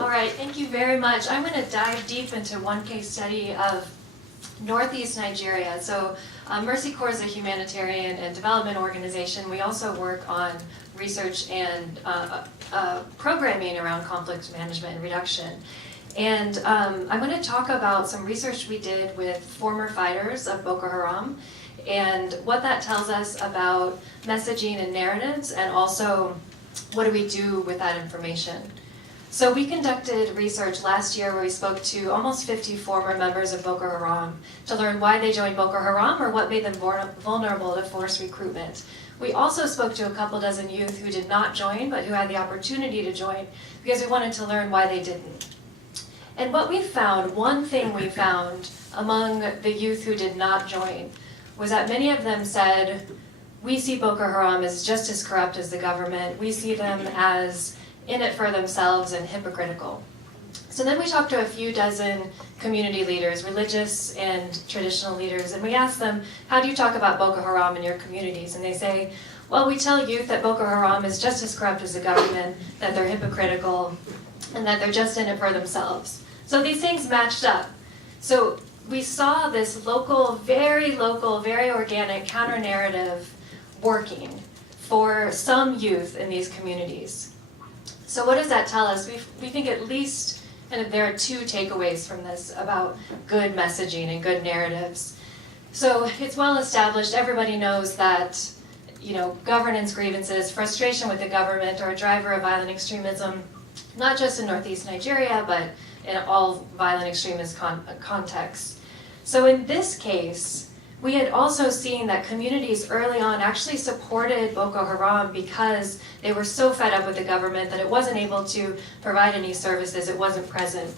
All right, thank you very much. I'm going to dive deep into one case study of Northeast Nigeria. So Mercy Corps is a humanitarian and development organization. We also work on research and programming around conflict management and reduction. And I'm going to talk about some research we did with former fighters of Boko Haram and what that tells us about messaging and narratives, and also what do we do with that information. So we conducted research last year where we spoke to almost 50 former members of Boko Haram to learn why they joined Boko Haram or what made them vulnerable to forced recruitment. We also spoke to a couple dozen youth who did not join but who had the opportunity to join because we wanted to learn why they didn't. And what we found, one thing we found among the youth who did not join was that many of them said, we see Boko Haram as just as corrupt as the government. We see them as in it for themselves and hypocritical. So then we talked to a few dozen community leaders, religious and traditional leaders, and we asked them, how do you talk about Boko Haram in your communities? And they say, well, we tell youth that Boko Haram is just as corrupt as the government, that they're hypocritical, and that they're just in it for themselves. So these things matched up. So we saw this local, very organic counter-narrative working for some youth in these communities. So what does that tell us? We think at least, and there are two takeaways from this about good messaging and good narratives. So it's well established, everybody knows that governance grievances, frustration with the government are a driver of violent extremism, not just in Northeast Nigeria, but in all violent extremist contexts. So in this case, we had also seen that communities early on actually supported Boko Haram because they were so fed up with the government that it wasn't able to provide any services, it wasn't present.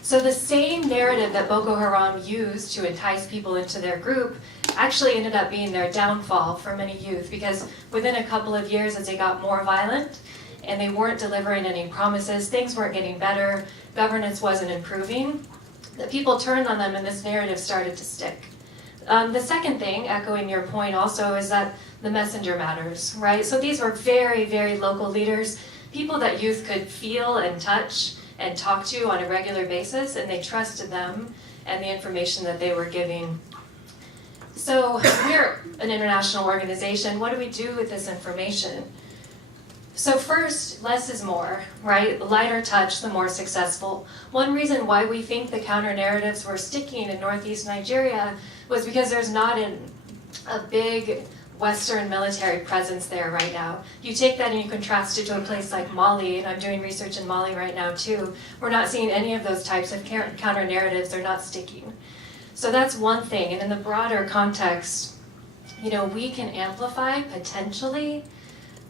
So the same narrative that Boko Haram used to entice people into their group actually ended up being their downfall for many youth, because within a couple of years as they got more violent and they weren't delivering any promises, things weren't getting better, governance wasn't improving, the people turned on them and this narrative started to stick. The second thing, echoing your point also, is that the messenger matters, right? So these were very local leaders, people that youth could feel and touch and talk to on a regular basis, and they trusted them and the information that they were giving. So we're an international organization. What do we do with this information? So first, less is more, right? The lighter touch, the more successful. One reason why we think the counter-narratives were sticking in Northeast Nigeria was because there's not a big Western military presence there right now. You take that and you contrast it to a place like Mali, and I'm doing research in Mali right now too. We're not seeing any of those types of counter-narratives. They're not sticking. So that's one thing. And in the broader context, we can amplify potentially,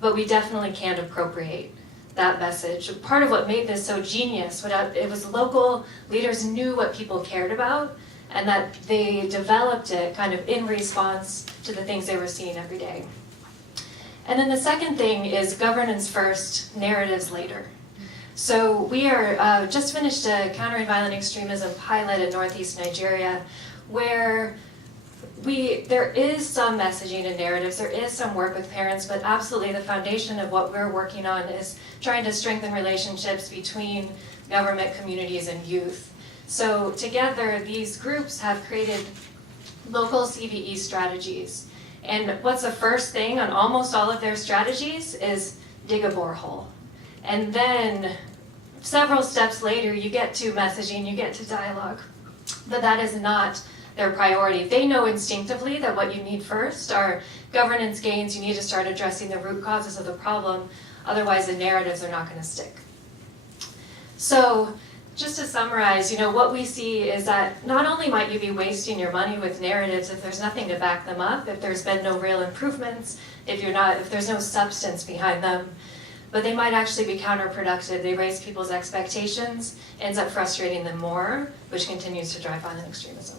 but we definitely can't appropriate that message. Part of what made this so genius, it was local leaders knew what people cared about, and that they developed it kind of in response to the things they were seeing every day. And then the second thing is governance first, narratives later. So we are just finished a countering violent extremism pilot in Northeast Nigeria, where there is some messaging and narratives, there is some work with parents, but absolutely the foundation of what we're working on is trying to strengthen relationships between government, communities, and youth. So together, these groups have created local CVE strategies. And what's the first thing on almost all of their strategies is dig a borehole. And then several steps later, you get to messaging, you get to dialogue. But that is not their priority. They know instinctively that what you need first are governance gains. You need to start addressing the root causes of the problem. Otherwise, the narratives are not going to stick. So just to summarize, what we see is that not only might you be wasting your money with narratives if there's nothing to back them up, if there's been no real improvements, if there's no substance behind them, but they might actually be counterproductive. They raise people's expectations, ends up frustrating them more, which continues to drive violent extremism.